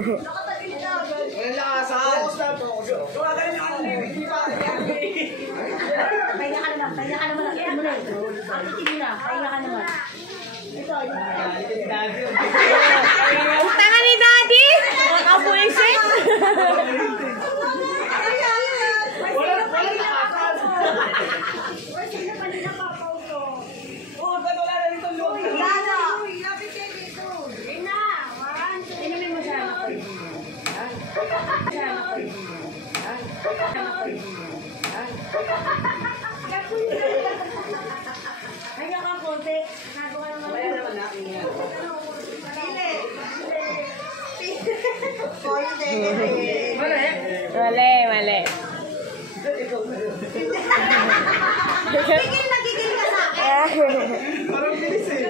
Walang lakasan. Pahinga ka naman. Pahinga ka naman. Ito mo na. Atitin mo na. Pahinga ka naman. Ito. Tanga ni Daddy! Nakabuisit! Kaya ka konti. Nagawa naman. Kaya naman na. Mali, mali. Gigil na gigil ka sa akin. Parang bilis eh.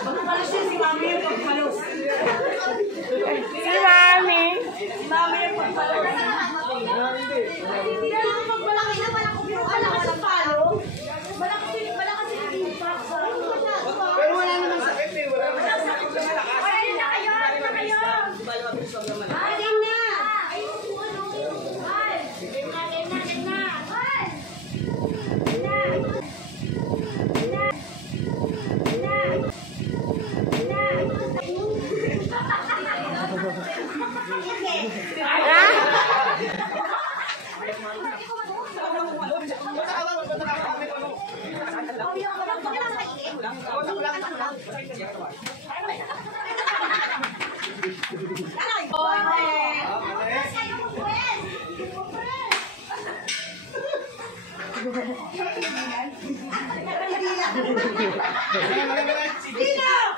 Magpapalos yun si Mami yung pagpalos. Si Mami. Si Mami yung pagpalos. Hindi na lang pag malaki na malakas ang palo. Malakas yung impact. Pero wala naman sakit eh. Wala naman sakit na malakas. Ayun na kayo! Ayun na kayo! Ayun na! Ayun po ano? Ayun na! Ayun na!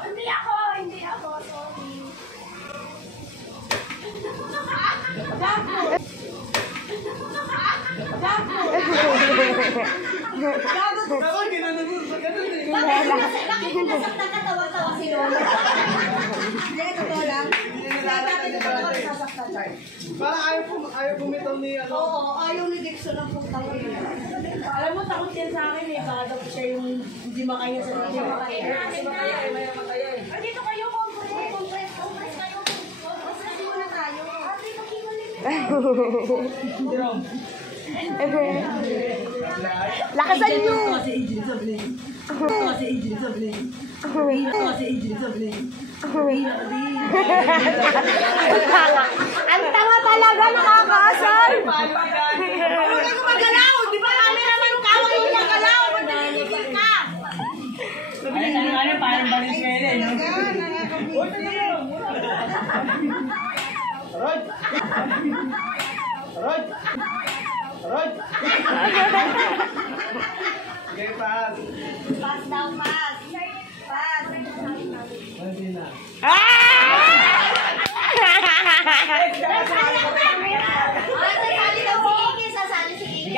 Hindi ako! Sorry. Dapat ginanon mo. Ganun eh. Bakit nasaktan ka tawa-tawa si Lola? Hindi, totoo lang. Parang ayaw bumitaw ni ano. Oo, ayaw ni Dixon ang pagtawa niya. Alam mo, takot yan sa akin eh. Baka daw siya yung hindi makaya sa video. Dito kayo, compress kayo. Compress muna tayo. Lakasan nyo! Ang tanga talaga, nakakasal! Huwag ka magalaw! Di ba kami naman kawa yung magalaw? Magigil ka! Parang Valenzuela, no? Aray! Okay, pass. Pass daw, pass. Pass. Hindi na. Sasali daw si Iggy. Sasali si Iggy.